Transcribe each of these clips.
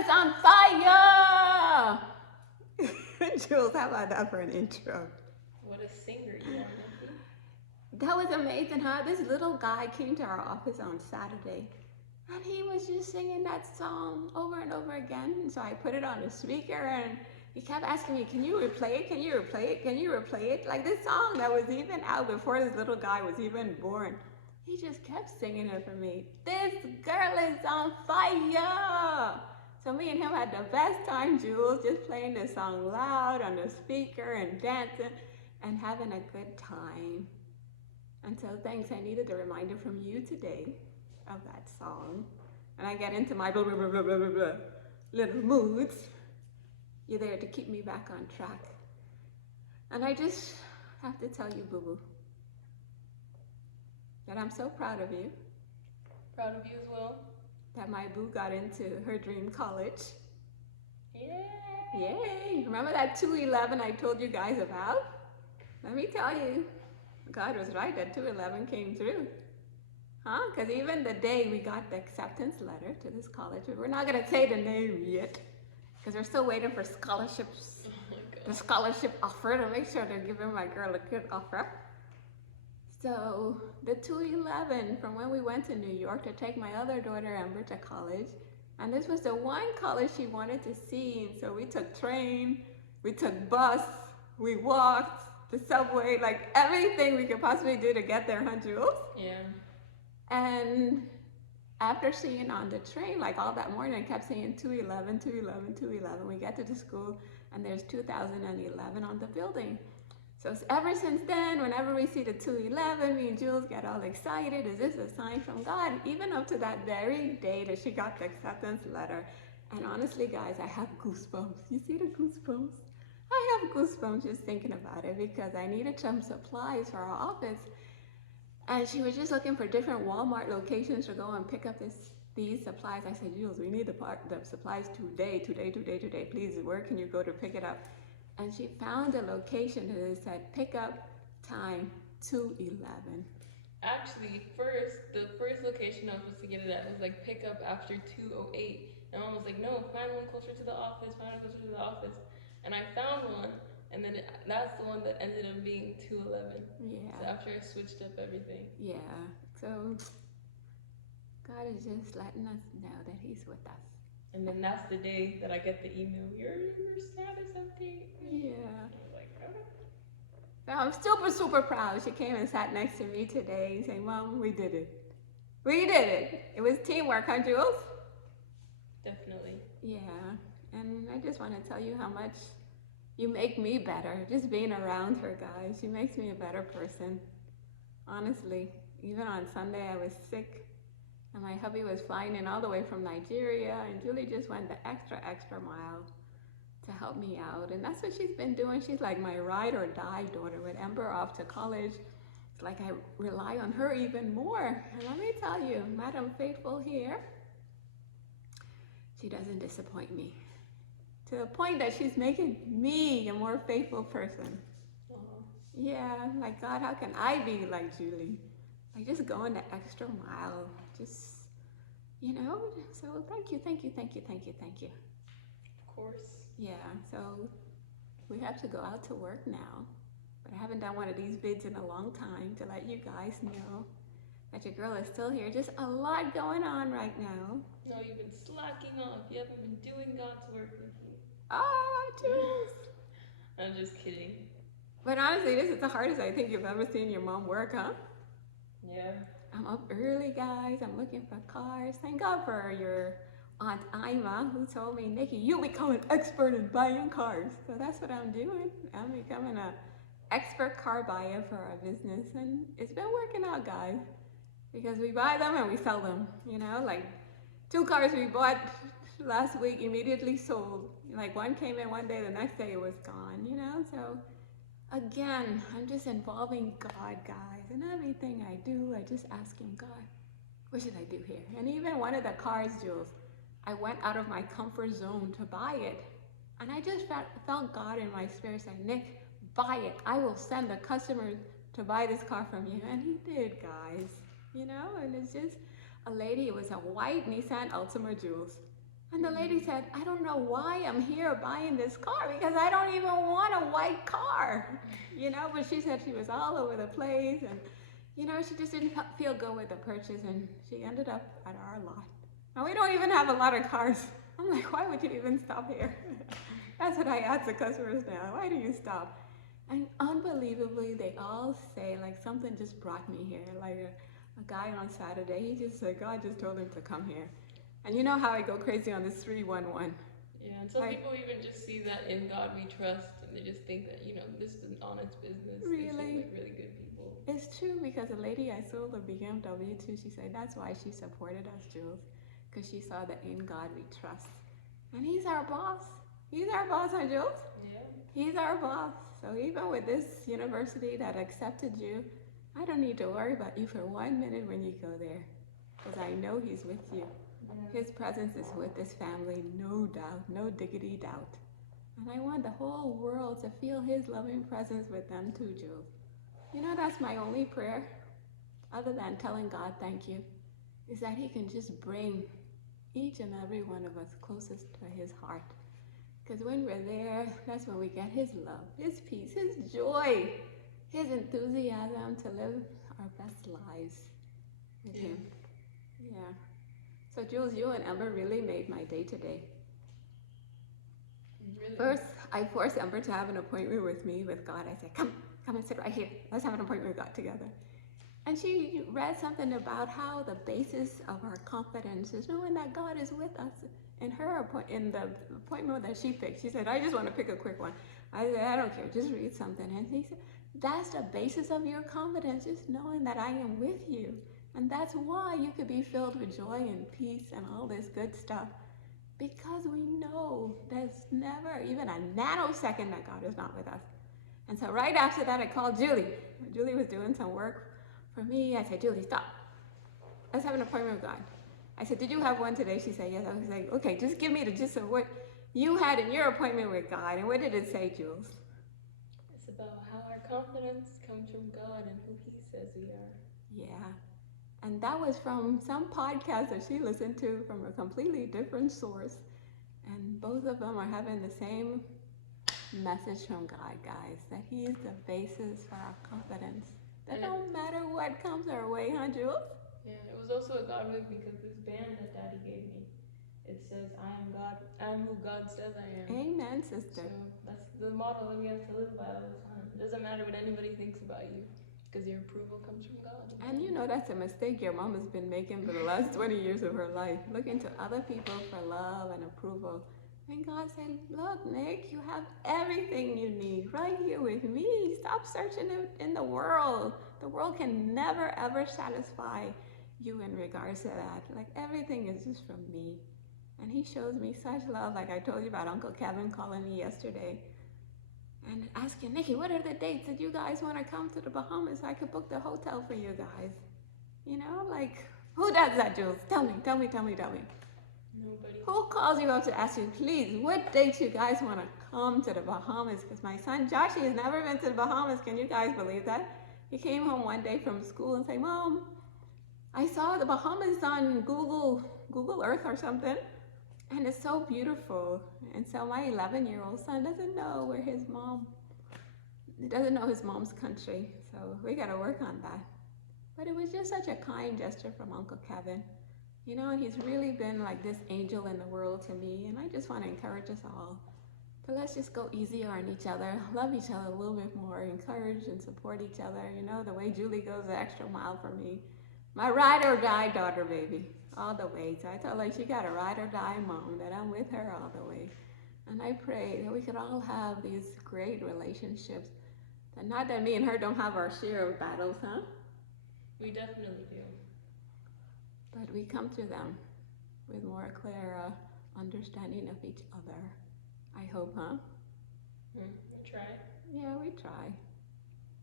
is on fire! Jules, how about that for an intro? What a singer you are, Nikki. That was amazing, huh? This little guy came to our office on Saturday and he was just singing that song over and over again. And so I put it on the speaker and he kept asking me, can you replay it? Can you replay it? Can you replay it? Like this song that was even out before this little guy was even born. He just kept singing it for me. This girl is on fire. So me and him had the best time, Jules, just playing this song loud on the speaker and dancing and having a good time. And so thanks, I needed a reminder from you today of that song. And I get into my blah, blah, blah, blah, blah, blah, little moods. You're there to keep me back on track. And I just have to tell you, boo-boo, that I'm so proud of you. Proud of you as well. That my boo got into her dream college. Yay! Yay! Remember that 211 I told you guys about? Let me tell you, God was right, that 211 came through. Huh? Because even the day we got the acceptance letter to this college, we're not going to say the name yet, because we're still waiting for scholarships, the scholarship offer to make sure they're giving my girl a good offer. So the 211, from when we went to New York to take my other daughter Amber to college, and this was the one college she wanted to see, and so we took train, we took bus, we walked, the subway, like everything we could possibly do to get there, huh, Jules? Yeah. And after seeing on the train, like all that morning, I kept saying 211, 211, 211. We get to the school and there's 2011 on the building. So ever since then, whenever we see the 211, me and Jules get all excited. Is this a sign from God? Even up to that very day that she got the acceptance letter. And honestly, guys, I have goosebumps. You see the goosebumps? I have goosebumps just thinking about it because I needed some supplies for our office. And she was just looking for different Walmart locations to go and pick up these supplies. I said, Jules, we need the supplies today. Please, where can you go to pick it up? And she found a location that said pickup time 211. Actually, the first location I was supposed to get it at was like pick up after 208. And Mom was like, no, find one closer to the office, And I found one, and then that's the one that ended up being 211. Yeah. So after I switched up everything. Yeah. So God is just letting us know that He's with us. And then that's the day that I get the email, your status update. Yeah. I was like, okay. So I'm super proud. She came and sat next to me today and said, Mom, we did it. We did it. It was teamwork, huh, Jules? Definitely. Yeah. And I just want to tell you how much you make me better. Just being around her, guys. She makes me a better person. Honestly. Even on Sunday, I was sick. And my hubby was flying in all the way from Nigeria. And Julie just went the extra mile to help me out. And that's what she's been doing. She's like my ride or die daughter. With Ember off to college, it's like I rely on her even more. And let me tell you, Madam Faithful here, she doesn't disappoint me. To the point that she's making me a more faithful person. Yeah, like God, how can I be like Julie? Like just going the extra mile. Just, so thank you. Of course. Yeah, so we have to go out to work now. But I haven't done one of these vids in a long time to let you guys know that your girl is still here. Just a lot going on right now. No, you've been slacking off. You haven't been doing God's work, Nikki. Oh, Jules. I'm just kidding. But honestly, this is the hardest I think you've ever seen your mom work, huh? Yeah. I'm up early, guys. I'm looking for cars. Thank God for your Aunt Ima, who told me, Nikki, you'll become an expert in buying cars. So that's what I'm doing. I'm becoming an expert car buyer for our business. And it's been working out, guys. Because we buy them and we sell them. Like 2 cars we bought last week immediately sold. Like one came in one day, the next day it was gone, So again, I'm just involving God, guys. And everything I do, I just ask Him, God, what should I do here? And even one of the cars, Jules, I went out of my comfort zone to buy it. And I just felt God in my spirit saying, Nick, buy it. I will send the customer to buy this car from you. And He did, guys. And it's just a lady, it was a white Nissan Altima, Jules. And the lady said, I don't know why I'm here buying this car because I don't even want a white car. But she said she was all over the place and, she just didn't feel good with the purchase and she ended up at our lot. Now we don't even have a lot of cars. I'm like, why would you even stop here? That's what I ask the customers now. Why do you stop? And unbelievably, they all say, like, something just brought me here. Like a guy on Saturday, he just said, God just told him to come here. And you know how I go crazy on this 311. Yeah, and some people even just see that in God we trust, and they just think that, this is an honest business. Really? They seem like really good people. It's true, because the lady I sold the BMW to, she said that's why she supported us, Jules, because she saw that in God we trust. And he's our boss. He's our boss, huh, Jules? Yeah. He's our boss. So even with this university that accepted you, I don't need to worry about you for 1 minute when you go there, because I know he's with you. Yeah. His presence is with this family, no doubt, no diggity doubt. And I want the whole world to feel his loving presence with them too, Jules. That's my only prayer, other than telling God thank you, is that he can just bring each and every one of us closest to his heart. Because when we're there, that's when we get his love, his peace, his joy, his enthusiasm to live our best lives with him. Yeah. So Jules, you and Ember really made my day today. Really? First, I forced Ember to have an appointment with me, with God. I said, come and sit right here. Let's have an appointment with God together. And she read something about how the basis of our confidence is knowing that God is with us. In the appointment that she picked, she said, I just want to pick a quick one. I said, I don't care, just read something. And he said, that's the basis of your confidence, just knowing that I am with you. And that's why you could be filled with joy and peace and all this good stuff. Because we know there's never even a nanosecond that God is not with us. And so right after that, I called Julie. Julie was doing some work for me. I said, Julie, stop. Let's have an appointment with God. I said, did you have one today? She said, yes. I was like, okay, just give me the gist of what you had in your appointment with God. And what did it say, Jules? It's about how our confidence comes from God and who he says we are. Yeah. And that was from some podcast that she listened to from a completely different source. And both of them are having the same message from God, guys, that he is the basis for our confidence. That no matter what comes our way, huh, Jules? Yeah, it was also a God move because this band that Daddy gave me, it says, I am God, I am who God says I am. Amen, sister. So that's the motto that we have to live by all the time. It doesn't matter what anybody thinks about you, because your approval comes from God. And that's a mistake your mom has been making for the last 20 years of her life, looking to other people for love and approval. And God said, look, Nick, you have everything you need right here with me. Stop searching in the world. The world can never, ever satisfy you in regards to that. Like, everything is just from me. And he shows me such love. Like I told you about Uncle Kevin calling me yesterday and asking, Nikki, what are the dates that you guys want to come to the Bahamas so I could book the hotel for you guys? Like, who does that, Jules? Tell me. Nobody. Who calls you up to ask you, please, what dates you guys want to come to the Bahamas? Because my son Joshie has never been to the Bahamas. Can you guys believe that? He came home one day from school and said, Mom, I saw the Bahamas on Google Earth or something, and it's so beautiful. And so my 11-year-old son doesn't know he doesn't know his mom's country. So we got to work on that. But it was just such a kind gesture from Uncle Kevin. And he's really been like this angel in the world to me. And I just want to encourage us all to let's just go easier on each other, love each other a little bit more, encourage and support each other. The way Julie goes the extra mile for me. My ride or die daughter, baby, all the way. So I told her she got a ride or die mom, that I'm with her all the way. And I pray that we could all have these great relationships. And not that me and her don't have our share of battles, huh? We definitely do. But we come through them with more clear understanding of each other. I hope, huh? We try. Yeah, we try.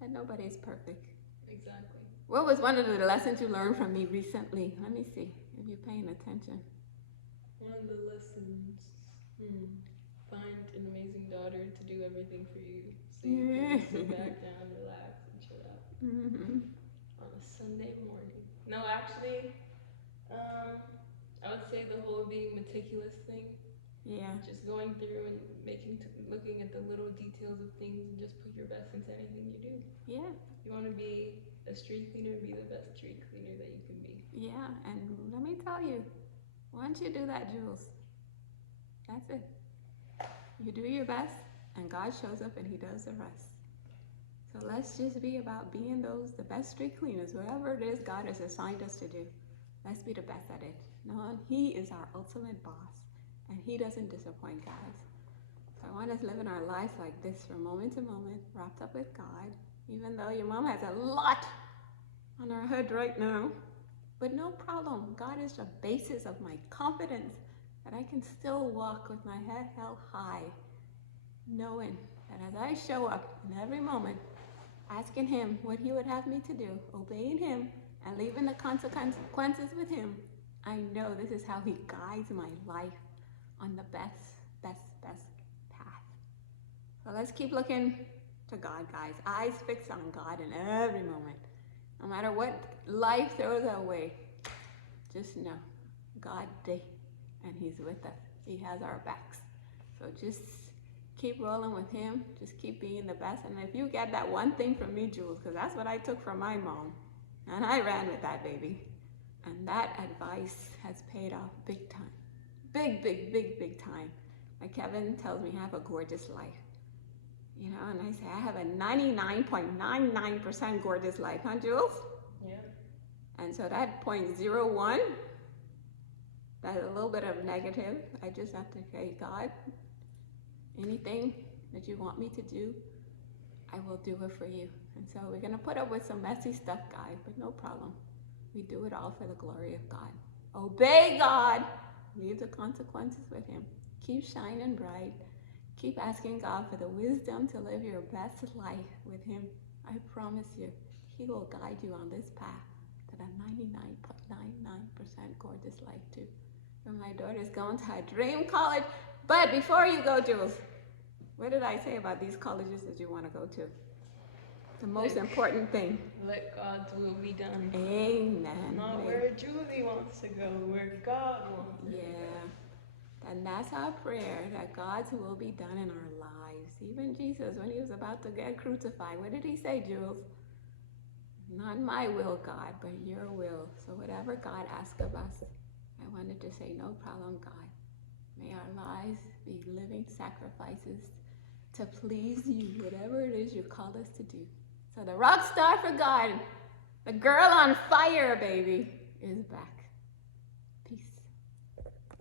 And nobody's perfect. Exactly. What was one of the lessons you learned from me recently? Let me see if you're paying attention. One of the lessons. Find an amazing daughter to do everything for you. So you can sit back down, relax, and chill out. On a Sunday morning. No, actually, I would say the whole being meticulous thing. Yeah. Just going through and looking at the little details of things and just put your best into anything you do. Yeah. You want to be a street cleaner, be the best street cleaner that you can be. Yeah, and let me tell you, once you do that, Jules, that's it. You do your best, and God shows up and He does the rest. So let's just be about being the best street cleaners, whatever it is God has assigned us to do. Let's be the best at it. No, He is our ultimate boss, and He doesn't disappoint, guys. So I want us living our lives like this from moment to moment, wrapped up with God, even though your mom has a lot on her head right now. But no problem. God is the basis of my confidence that I can still walk with my head held high, knowing that as I show up in every moment, asking Him what He would have me to do, obeying Him, and leaving the consequences with Him, I know this is how He guides my life on the best path. So let's keep looking to God, guys. Eyes fixed on God in every moment. No matter what life throws our way, just know God did, and He's with us. He has our backs. So just keep rolling with Him. Just keep being the best. And if you get that one thing from me, Jules, because that's what I took from my mom, and I ran with that baby. And that advice has paid off big time. Big time. Like Kevin tells me, have a gorgeous life. You know, and I say, I have a 99.99% gorgeous life, huh, Jules? Yeah. And so that 0.01, that's a little bit of negative. I just have to say, God, anything that you want me to do, I will do it for you. And so we're going to put up with some messy stuff, guys, but no problem. We do it all for the glory of God. Obey God. Leave the consequences with Him. Keep shining bright. Keep asking God for the wisdom to live your best life with Him. I promise you, He will guide you on this path to that 99.99% gorgeous life too. And my daughter's going to her dream college. But before you go, Jules, what did I say about these colleges that you want to go to? The most important thing. Let God's will be done. Amen. Not where Julie wants to go, where God wants to go. Yeah. And that's our prayer, that God's will be done in our lives. Even Jesus, when He was about to get crucified, what did He say, Jules? Not my will, God, but your will. So whatever God asks of us, I wanted to say, no problem, God. May our lives be living sacrifices to please you, whatever it is you called us to do. So the rock star for God, the girl on fire, baby, is back.